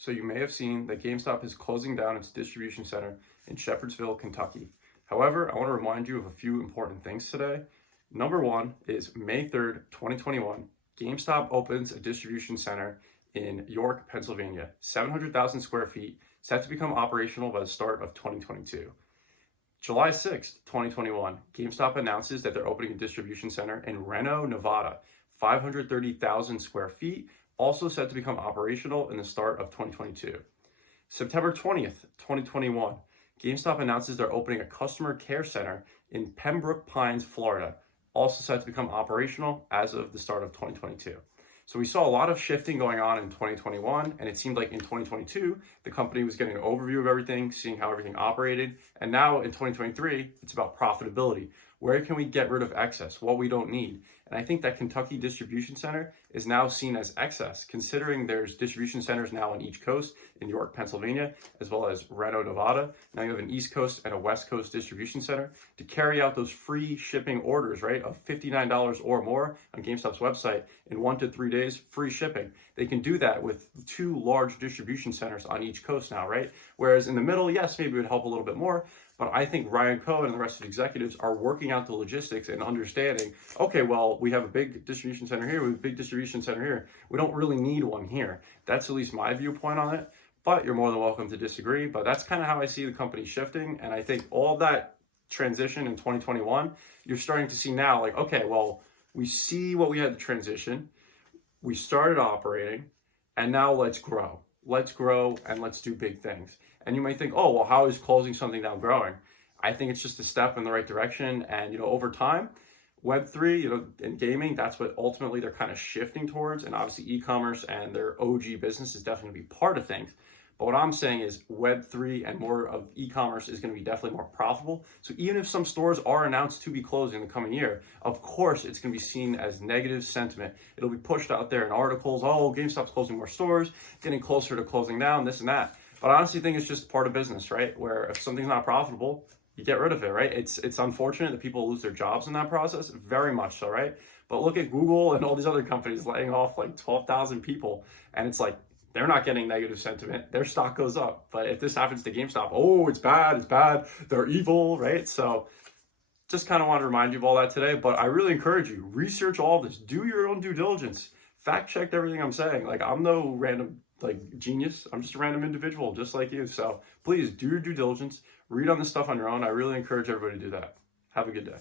So you may have seen that GameStop is closing down its distribution center in Shepherdsville, Kentucky. However, I want to remind you of a few important things today. Number one is May 3rd, 2021, GameStop opens a distribution center in York, Pennsylvania, 700,000 square feet, set to become operational by the start of 2022. July 6th, 2021, GameStop announces that they're opening a distribution center in Reno, Nevada, 530,000 square feet, also set to become operational in the start of 2022. September 20th, 2021, GameStop announces they're opening a customer care center in Pembroke Pines, Florida, also set to become operational as of the start of 2022. So we saw a lot of shifting going on in 2021, and it seemed like in 2022, the company was getting an overview of everything, seeing how everything operated. And now in 2023, it's about profitability. Where can we get rid of excess, what we don't need? And I think that Kentucky distribution center is now seen as excess, considering there's distribution centers now on each coast in York, Pennsylvania, as well as Reno, Nevada. Now you have an East Coast and a West Coast distribution center to carry out those free shipping orders, right, of $59 or more on GameStop's website in 1 to 3 days, free shipping. They can do that with 2 large distribution centers on each coast now, right? Whereas in the middle, yes, maybe it would help a little bit more, but I think Ryan Cohen and the rest of the executives are working out the logistics and understanding, okay, well, we have a big distribution center here, we have a big distribution center here. We don't really need one here. That's at least my viewpoint on it, but you're more than welcome to disagree. But that's kind of how I see the company shifting. And I think all that transition in 2021, you're starting to see now, like, okay, well, we see what we had to transition. We started operating, and now let's grow. Let's grow and let's do big things. And you might think, oh, well, how is closing something down growing? I think it's just a step in the right direction. And, over time, Web3, in gaming, that's what ultimately they're kind of shifting towards. And obviously e-commerce and their OG business is definitely going to be part of things. But what I'm saying is Web3 and more of e-commerce is going to be definitely more profitable. So even if some stores are announced to be closing in the coming year, of course, it's going to be seen as negative sentiment. It'll be pushed out there in articles, oh, GameStop's closing more stores, getting closer to closing down, this and that. But I honestly think it's just part of business, right? Where if something's not profitable, you get rid of it, right? It's unfortunate that people lose their jobs in that process, very much so, right? But look at Google and all these other companies laying off like 12,000 people, and it's like, they're not getting negative sentiment. Their stock goes up. But if this happens to GameStop, oh, it's bad, they're evil, right? So just kind of want to remind you of all that today. But I really encourage you, research all this. Do your own due diligence. Fact check everything I'm saying. Like, I'm no random genius. I'm just a random individual, just like you. So please do your due diligence. Read on this stuff on your own. I really encourage everybody to do that. Have a good day.